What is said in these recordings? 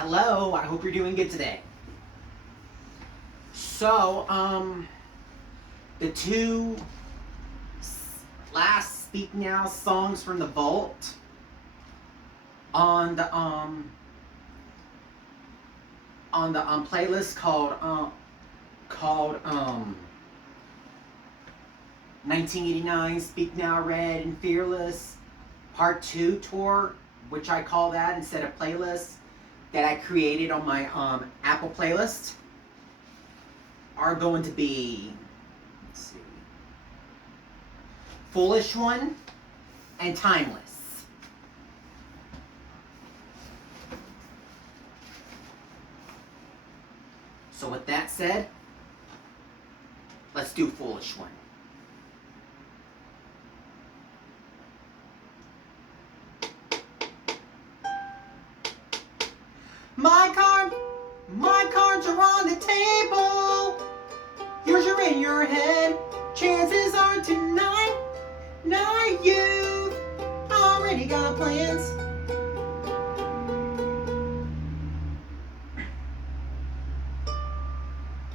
Hello, I hope you're doing good today. So, the two last Speak Now songs from the vault on the playlist called 1989 Speak Now Red and Fearless Part 2 tour, which I call that instead of playlist, that I created on my Apple playlist, are going to be, let's see, Foolish One and Timeless. So with that said, let's do Foolish One. My cards are on the table. Yours are in your head. Chances are tonight, you've already got plans.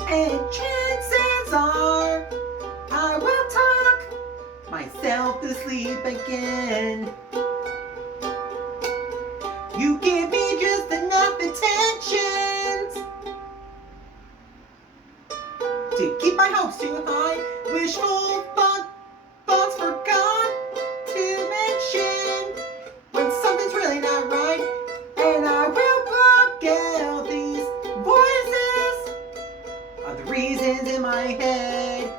And chances are I will talk myself to sleep again. You give me just enough attentions to keep my hopes too high. Wishful thoughts forgot to mention when something's really not right. And I will block out these voices of the reasons in my head.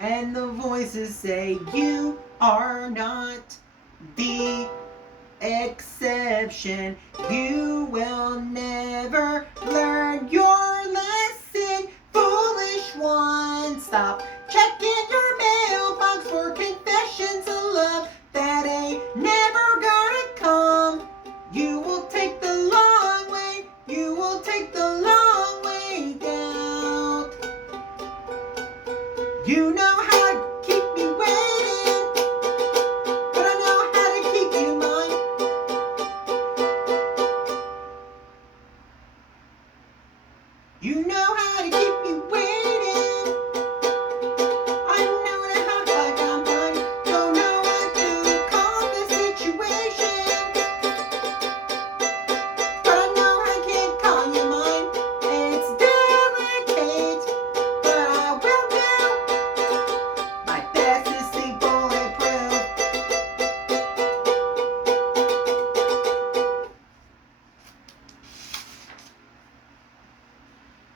And the voices say you are not the exception. You will never learn your lesson. Foolish one, stop checking your mailbox for confessions of love that ain't never gonna come. You will take the long way. You will take the long way down. You know how to keep me waiting, but I know how to keep you mine. You know how to keep me waiting. I know to act like I'm fine. Don't know what to call the situation, but I know I can't call you mine. It's delicate, but I will do my best to stay bulletproof.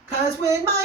'Cause when my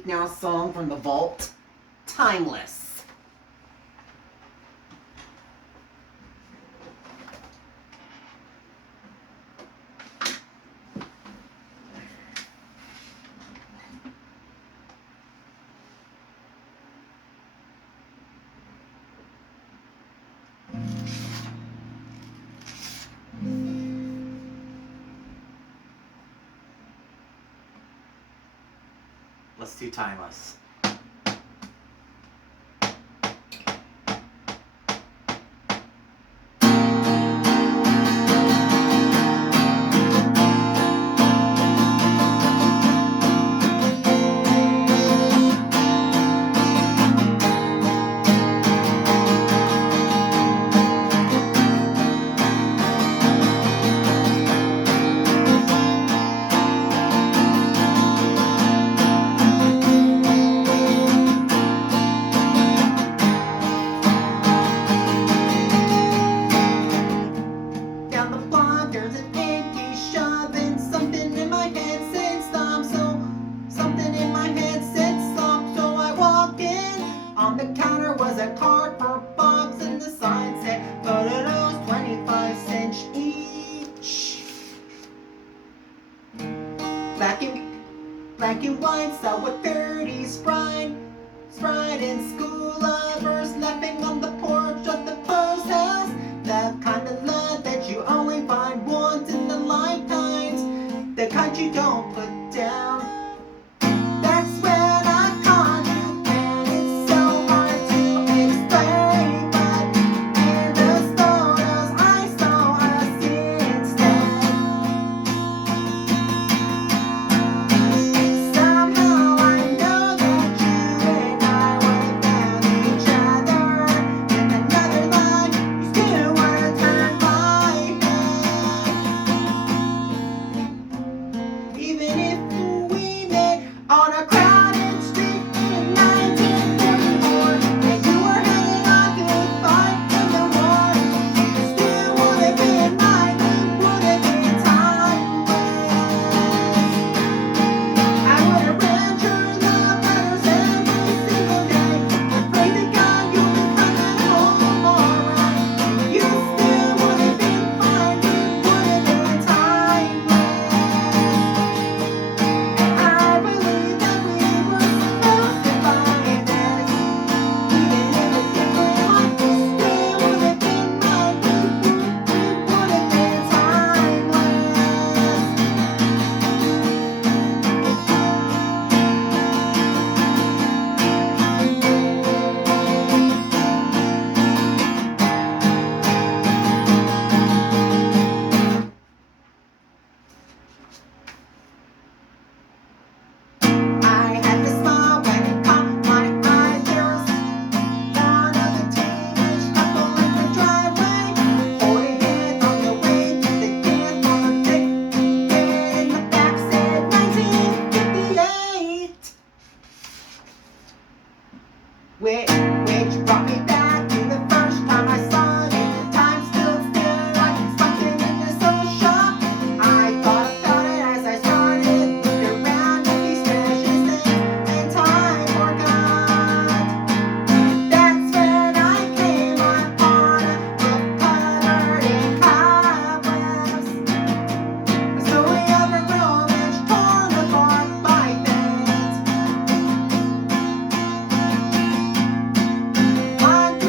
Speak Now song from the vault. Timeless. Let's do Timeless. Black and white, sour 30s, Sprite and school lovers laughing on the porch of the first house. That kind of love that you only find once in a lifetime, the kind you don't put down. That's when I call you, and it's so hard to explain, but in those photos I saw us instead. Somehow I know that you and I would have found each other in another life. You still wanna turn my head, even if we met on a crowded street in 1944, and you were hanging on to a fight in the war. You still would have been mine, we would have been timeless. I would have read your love letters every single day, and pray to God you'll be coming home alright. You still would have been fine, we would have been timeless. I believe that we were supposed to find this, even in a different life. You still would have been mine, we would have been timeless. I had to smile when it caught my eye. There was one of the teenage couple in the driveway, holding hands on the way to the dance on a big bed in the back said 1958. Which brought me back to the first time I saw you. Time stood still like something in the social shock. I thought about it as I started looking around at these precious things, and time forgot. That's when I came upon a book covered in cobwebs, a story of a romance torn apart by fate. One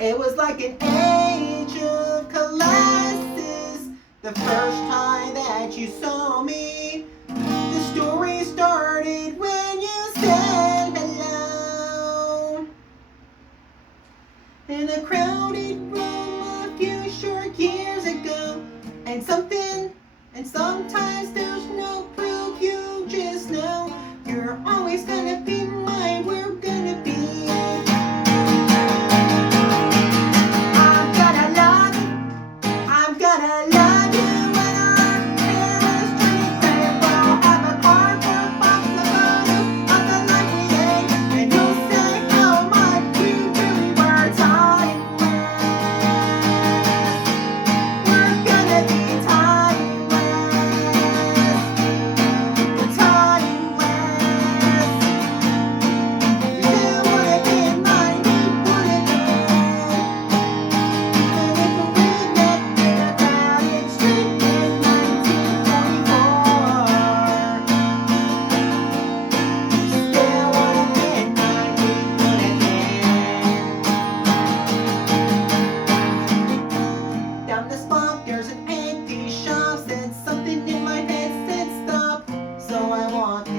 It was like an age of classes. The first time that you saw me, the story started when you said hello. In a crowded room a few short years ago, and sometimes there's no proof, you just know you're always gonna be mine, we're gonna be. I'm gonna love you, I'm gonna love you when our hair is turning gray. We'll have a cardboard box of the life we made, and you'll say how much we really were timeless. We're gonna be timeless. We're timeless. There would have been 90, would have been. And if we met in a crowded street in 1944, still would have been 90, would have been. Down this block there's an empty shop, said something in my head said stop, so I walked in.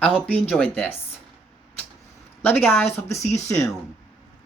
I hope you enjoyed this. Love you guys. Hope to see you soon.